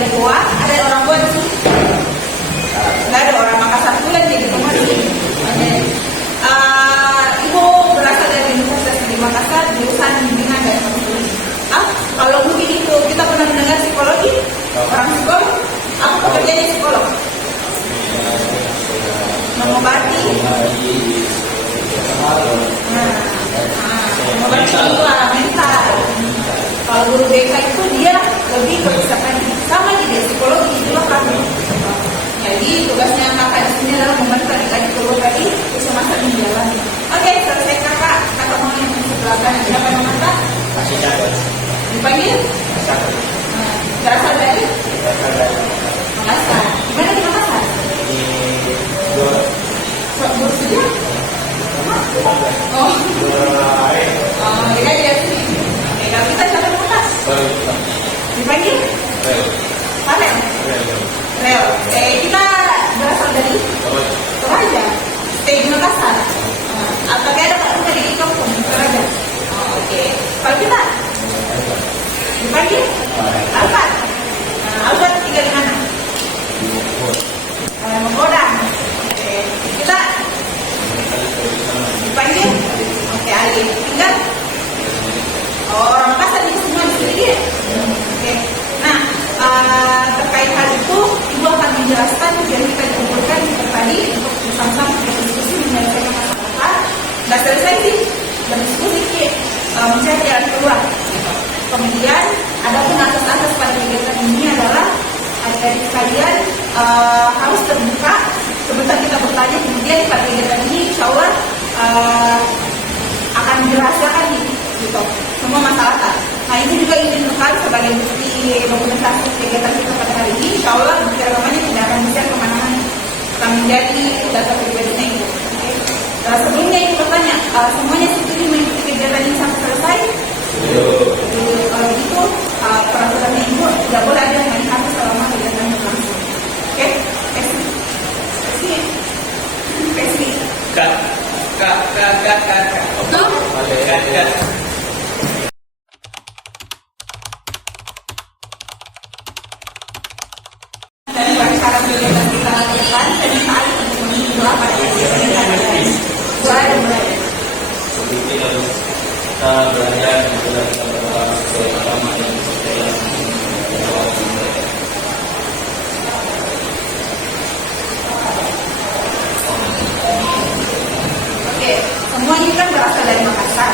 dari Goa, ada orang Goa di sini? Nggak ada orang Makassar pula jadi rumah di sini. Oke. Ibu berasal dari Universitas di Makassar, jurusan bimbingan dan konseling. Kalau mungkin itu kita pernah mendengar psikologi, orang psikolog, apa pekerjaannya psikolog? Mengobati. Mengobati jiwa, mental. Kalau guru BK itu dia lebih ke misalkan sama dia psikologi juga kan. Jadi tugasnya kakak di sini adalah membantu adik-adik guru tadi bisa masak menjalani. Oke, selesai kakak mau yang sebelah kanan. Siapa yang masak? Dipanggil? Berasal dari? Makassar. Gimana di Makassar? Guru saja? Dia di sini. Oke, kalau kita siapa yang masak? Dipanggil? Panel? Rel. Kita berasal dari Toraja. Stay di Makassar. Atau kayak ada Pak di kampung Toraja. Oke. Kalau kita dipanggil Alfat. Alfat tinggal di mana? Menggodang. Oke. Kita dipanggil. Oke, Ali. Tinggal. Orang Makassar ini semua di sini ya. Oke. Nah, terkait hal itu, Ibu akan menjelaskan tujuan kita dikumpulkan seperti tadi untuk bersama-sama berdiskusi menyelesaikan masalah. Nggak selesai sih berdiskusi, mencari jalan keluar. Kemudian ada pun asas-asas pada kegiatan ini adalah adik-adik sekalian harus terbuka. Sebentar kita bertanya, kemudian pada kegiatan ini insya Allah akan dirahasiakan gitu semua masalah. Nah ini juga ingin ditunjukkan sebagai bukti dokumentasi kegiatan kita pada hari ini. Insya Allah bukti rekamannya tidak akan bisa kemana-mana, akan menjadi data pribadinya itu. Sebelumnya ini bertanya, semuanya setuju mengikuti kegiatan ini sampai selesai? Kalau gitu peraturannya Ibu tidak boleh ada yang main hati selama kegiatan berlangsung. Oke? Kasih. Kak. Dan cara kegiatan kita lakukan dan kita untuk menuju apa yang kita mulai. Seperti harus kita belajar kita berdoa sesuai agama yang sesuai. Oke, semua ini kan berasal dari Makassar.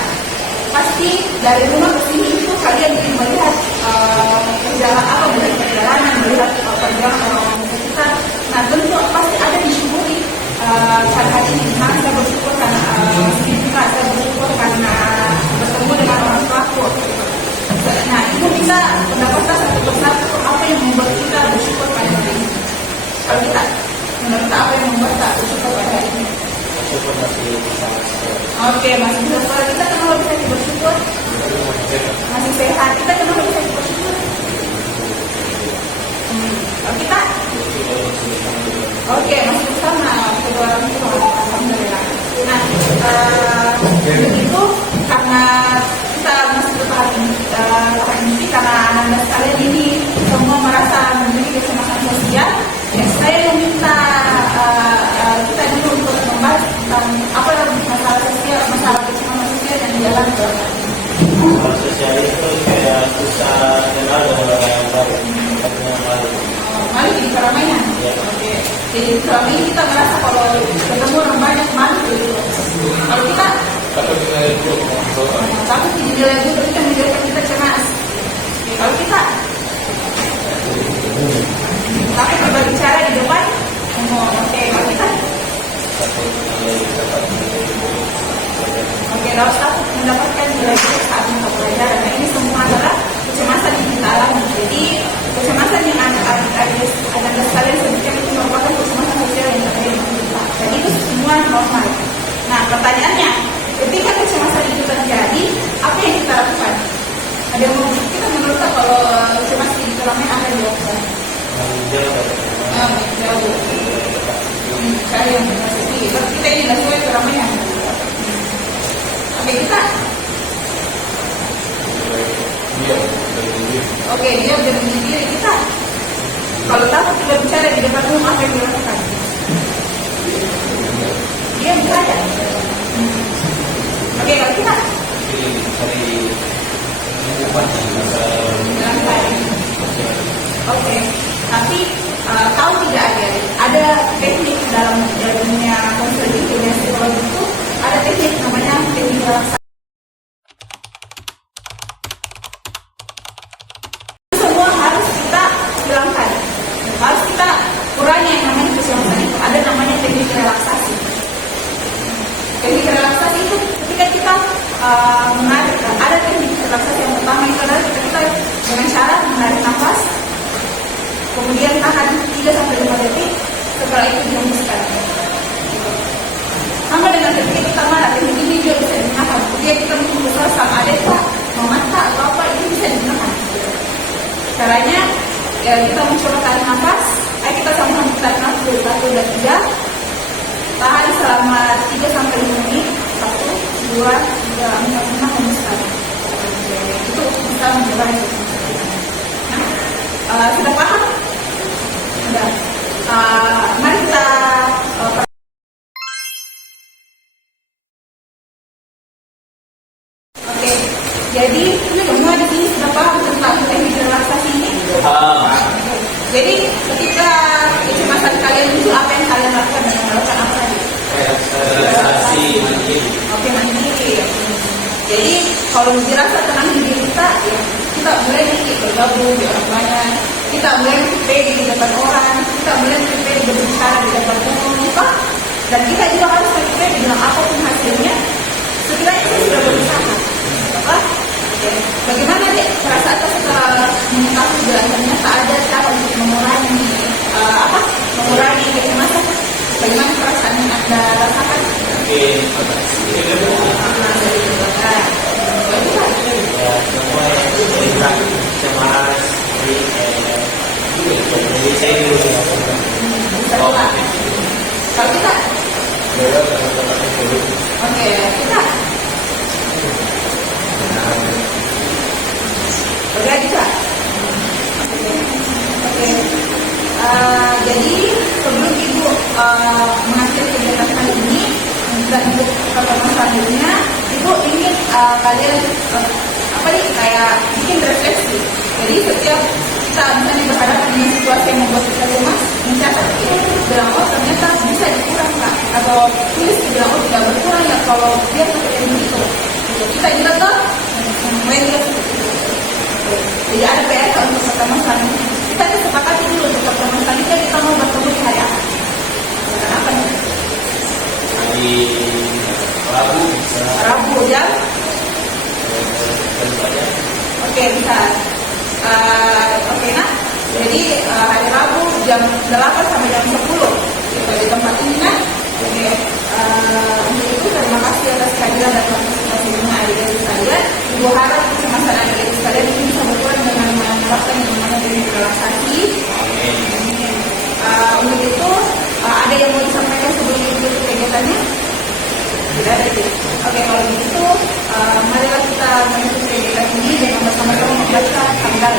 Pasti dari rumah ke sini itu kalian ingin melihat perjalanan melihat perjalanan orang kita. Nah tentu pasti ada disyukuri hari ini. Nah saya bersyukur karena saya bersyukur karena bertemu dengan orang tuaku. Nah itu bisa mendapatkan satu persatu apa yang membuat kita bersyukur pada hari ini. Kalau kita mendapat apa yang membuat kita bersyukur pada hari ini. Oke, masih bisa sekolah. Kita kenapa bisa bersyukur? Masih sehat. Kita kenapa bisa bersyukur? Kalau kita? Oke, masih bersama kedua orang tua. Alhamdulillah. Nah, begitu karena kita masih bertahan ini karena anda sekalian ini semua merasa memiliki kecemasan sosial. Ya, saya meminta kita dulu untuk membahas tentang apa masalah sosial, masalah kecemasan sosial yang dijalankan. Masalah sosial itu kayak susah kenal dengan orang yang baru. Malu di keramaian. Ya. Oke. Jadi selama ini kita merasa kalau ketemu orang banyak malu gitu. Kalau kita takut dinilai buruk, kan menjadikan kita cemas. Kalau kita takut berbicara di depan. Oke, kalau kita kalau takut mendapatkan nilai jelek saat mata pelajaran. Nah ini semua adalah kecemasan yang kita alami. Jadi kecemasan yang anda sekalian sebutkan itu merupakan kecemasan sosial yang terjadi di kita. Dan itu semua normal. Nah pertanyaannya, ketika kecemasan itu terjadi, apa yang kita lakukan? Ada yang mau kita menurut kalau cemas di dalamnya apa yang dilakukan? Jauh. Saya yang pasti. Kita ini nggak sesuai keramaian. Oke kita. Oke dia udah menyendiri kita. yang dilakukan? Dia bisa aja. Oke, kalau kita Cari obat Langkai. Oke, tapi tahu tidak ada teknik dalam dunia konseling, dunia psikologi itu ada teknik namanya teknik relaksasi. Semua harus kita hilangkan, harus kita kurangi yang namanya keselamasan itu. Ada namanya teknik relaksasi. Teknik relaksasi itu ketika kita menarik, ada teknik relaksasi yang pertama itu adalah kita dengan cara menarik nafas, kemudian tahan 3-5 detik, setelah itu dihembuskan. Sama dengan teknik pertama, teknik ini juga bisa digunakan. Kemudian kita menghembuskan sang adeta, memata atau apa, itu bisa digunakan. Caranya, ya kita mencoba tarik nafas, kita sama-sama tarik nafas 1, 2, 3, tahan selama 3-5 menit, 1, 2, 3, 4, 5, hembuskan. Itu bisa mencoba. Sudah paham? Sudah. Mari kita Oke. Jadi semua di sini sudah paham tentang teknik relaksasi ini. Jadi ketika kecemasan kalian muncul, apa yang kalian lakukan dan melakukan apa tadi? relaksasi mandiri. Oke, mandiri. Jadi kalau dirasa tenang di diri kita, ya, kita mulai bergabung di orang banyak, kita mulai pede di depan orang, kita mulai pede berbicara di depan umum, apa? Dan kita juga harus pede dengan apapun hasilnya. Setidaknya saya sudah berusaha, apa? Oke. Bagaimana deh perasaan setelah mengetahui bahwa ternyata ada cara untuk mengurangi mengurangi kecemasan? Bagaimana perasaan yang Anda rasakan? Kalau kita, oke, kita udah bisa. Oke. Jadi sebelum Ibu mengakhiri kegiatan kali ini dan untuk pertemuan selanjutnya, Ibu ingin kalian kayak bikin refleksi. Jadi setiap kita misalnya berhadapan dengan situasi yang membuat kita cemas, mencatat itu, bilang oh ternyata bisa dikurangkan, atau tulis bilang oh tidak berkurang ya kalau dia seperti itu. Kita juga tuh mulai juga seperti itu. Jadi ada PR untuk pertemuan selanjutnya. Kita kesepakati dulu untuk pertemuan selanjutnya kita mau bertemu di hari apa? Kenapa nih? Hari Rabu bisa. Rabu jam? Oke, bisa. Oke, nah. Jadi hari Rabu jam 8 sampai jam 10 kita di tempat ini, nah. Oke. Untuk itu terima kasih atas kehadiran dan partisipasinya adik-adik sekalian. Ibu harap kecemasan adik-adik sekalian ini bisa berkurang dengan menerapkan yang namanya teknik relaksasi. Untuk itu ada yang mau disampaikan sebelum itu kegiatannya? Tidak ada. Oke, kalau begitu marilah kita menutup kegiatan ini dengan bersama-sama membaca tanggal.